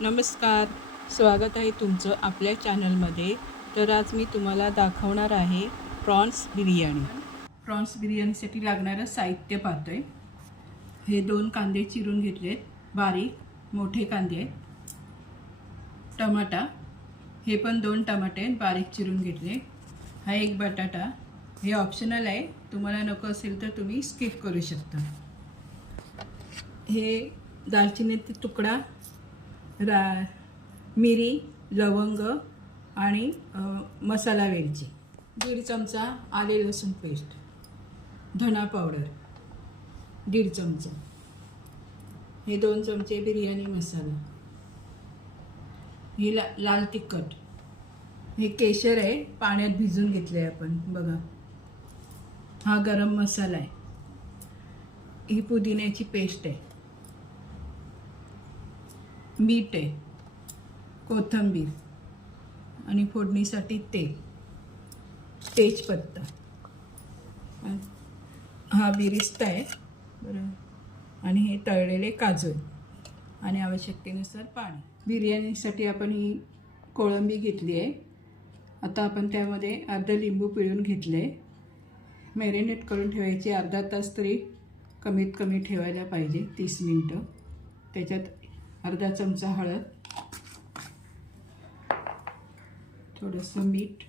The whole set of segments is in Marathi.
नमस्कार, स्वागत आहे तुमचं आपल्या चॅनलमध्ये. तर आज मी तुम्हाला दाखवणार आहे प्रॉन्स बिर्याणी. प्रॉन्स बिर्याणीसाठी लागणारं साहित्य पाहतोय. हे 2 कांदे चिरून घेतलेत, बारीक मोठे कांदे आहेत. टमाटा, हे पण 2 टमाटे बारीक चिरून घेतले. हा एक बटाटा, हे ऑप्शनल आहे, तुम्हाला नको असेल तर तुम्ही स्किप करू शकता. हे दालचिनीचा तुकडा, मिरी, लवंग आणि मसाला वेलची, 1.5 चमचा आले लसूण पेस्ट, धना पावडर 1.5 चमचा, हे 2 चमचे बिर्याणी मसाला, ही लाल तिखट, हे केशर आहे, पाण्यात भिजून घेतले आपण बघा. हा गरम मसाला आहे, ही पुदिन्याची पेस्ट आहे, मीठ आहे, कोथिंबीर आणि फोडणीसाठी तेल, तेजपत्ता, हा बिरिस्ता आहे बरं, आणि हे तळलेले काजू आणि आवश्यकतेनुसार पाणी. बिर्याणीसाठी आपण ही कोळंबी घेतली आहे. आता आपण त्यामध्ये अर्धा लिंबू पिळून घेतले. मॅरिनेट करून ठेवायची, अर्धा तास तरी कमीत कमी ठेवायला पाहिजे, 30 मिनटं. त्याच्यात अर्धा चमचा हळद, थोडंसं मीठ,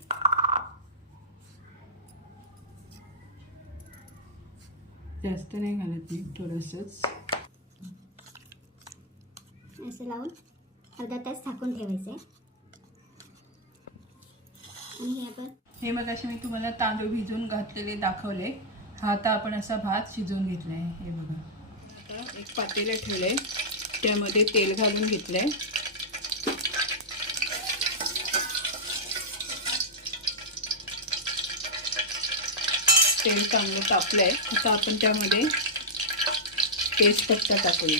जास्त नाही घालत मी, थोडंसंच. असं लावून अर्धा तास झाकून ठेवायचं. आणि हे मग असे मी तुम्हाला तांदूळ भिजवून घातलेले दाखवले. हा आता आपण असा भात शिजवून घेतला आहे. हे बघा, आता एक पातेलं ठेवलं आहे, त्यामध्ये तेल घालून घेतलं आहे. तेल चांगलं तापलं आहे. आता आपण त्यामध्ये तेजपत्ता टाकूया,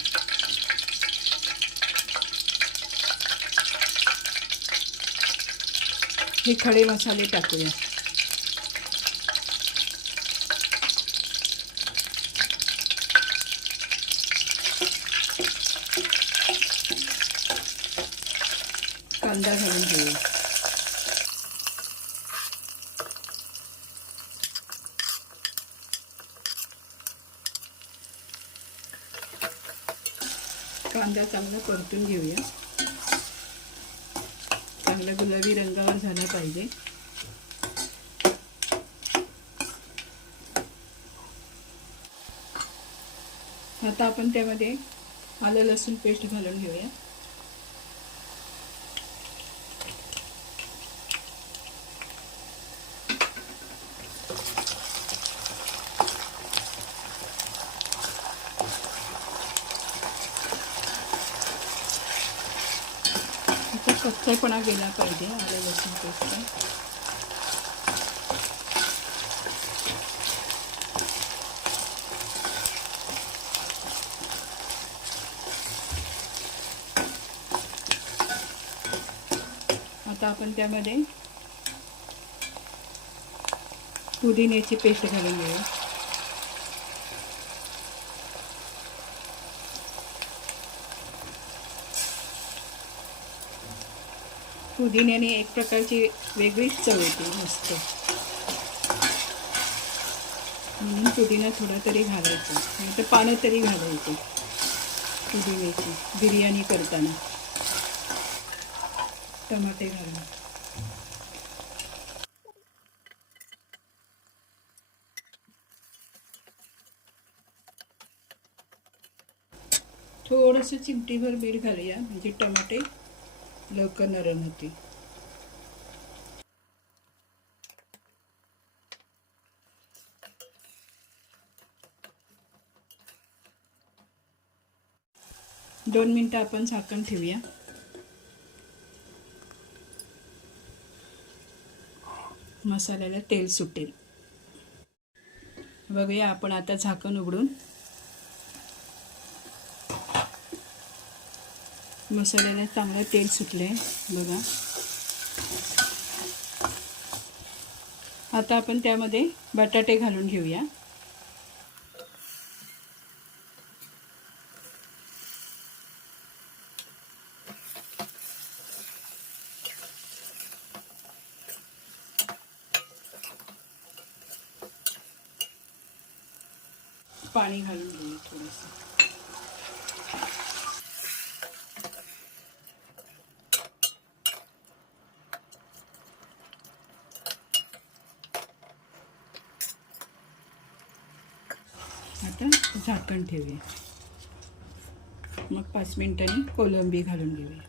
हे खडे मसाले टाकूया, कांदा घालून घेऊया, कांदा चांगला परतून घेऊया, चांगला गुलाबी रंगावर झाला पाहिजे. आता आपण त्यामध्ये आलं लसूण पेस्ट घालून घेऊया. कच्चापणा गेला पाहिजे आलं लसूण पेस्ट. आता आपण त्यामध्ये पुदिन्याची पेस्ट घालून घेऊया. पुदिन्याने एक प्रकारची वेगळीच चव येते, मस्त. म्हणून पुदिना थोडा तरी घालायचा, नाही तर पानं तरी घालायची पुदिन्याची बिर्याणी करताना. टमाटे घालून थोडंसं चिमटीभर मीठ घालूया, म्हणजे टमाटे लवकर नरम होते. दोन मिनटं आपण झाकण ठेवूया. मसाल्याला तेल सुटेल. बघूया आपण आता झाकण उघडून. मसाल्याला चांगलं तेल सुटले बघा. आता आपण त्यामध्ये बटाटे घालून घेऊया. पाणी घालून घेऊया थोडंसं. आता झाकण ठेवूया. मग 5 मिनिटांनी कोलंबी घालून घेऊया.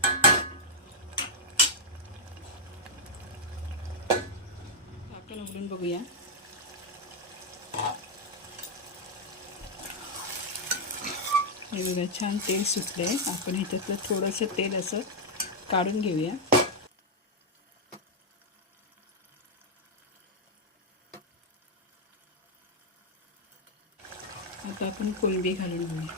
झाकण उघडून बघूया. हे बघा छान तेल सुटलं आहे. आपण ह्याच्यातलं थोडंसं तेल असं काढून घेऊया. आता आपण कोलंबी घालून घेऊया.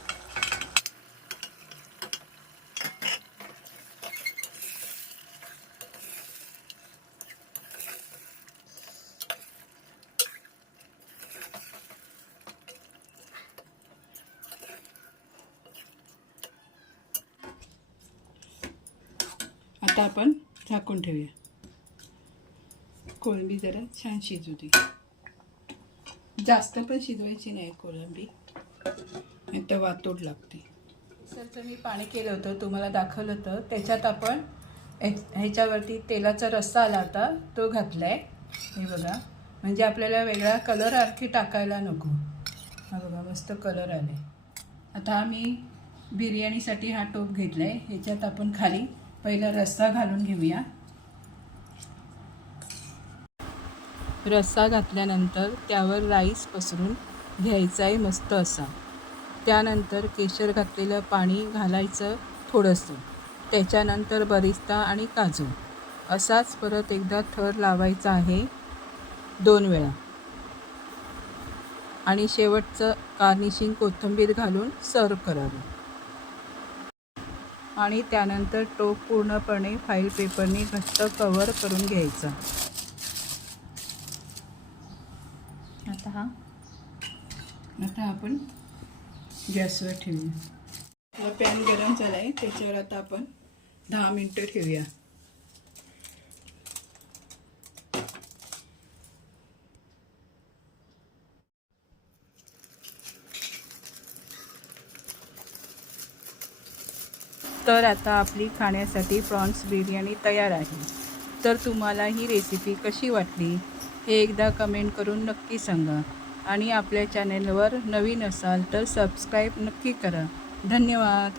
आता आपण झाकून ठेवूया. कोळंबी जरा छान शिजू दे. जास्त पण शिजवायची नाही कोळंबी, नाही तर वातोड लागते. सरचं मी पाणी केलं होतं, तुम्हाला दाखवलं होतं. त्याच्यात आपण ह्याच्यावरती तेलाचा रस्सा आला होता तो घातला आहे. हे बघा, म्हणजे आपल्याला वेगळा कलर आणखी टाकायला नको. हा बघा मस्त कलर आले. आता आम्ही बिर्याणीसाठी हा टोप घेतला आहे. ह्याच्यात आपण खाली पहिला रस्सा घालून घेऊया. रस्सा घातल्यानंतर त्यावर राईस पसरून घ्यायचा आहे मस्त असा. त्यानंतर केशर घातलेलं पाणी घालायचं थोडंसं. त्याच्यानंतर बरिस्ता आणि काजू असाच परत एकदा थर लावायचा आहे 2 वेळा. आणि शेवटचं गार्निशिंग कोथिंबीर घालून सर्व करावं. आणि त्यानंतर टोप पूर्णपणे फाईल पेपरने घट्ट कव्हर करून घ्यायचा. आता आपण गॅसवर ठेवूया. पॅन गरम झाला आहे, त्याच्यावर आता आपण 10 मिनटं ठेवूया. तर आता आपली खाण्यासाठी प्रॉन्स बिर्याणी तयार आहे. तर तुम्हाला ही रेसिपी कशी वाटली हे एकदा कमेंट करून नक्की सांगा. आणि आपल्या चॅनेलवर नवीन असाल तर सबस्क्राईब नक्की करा. धन्यवाद.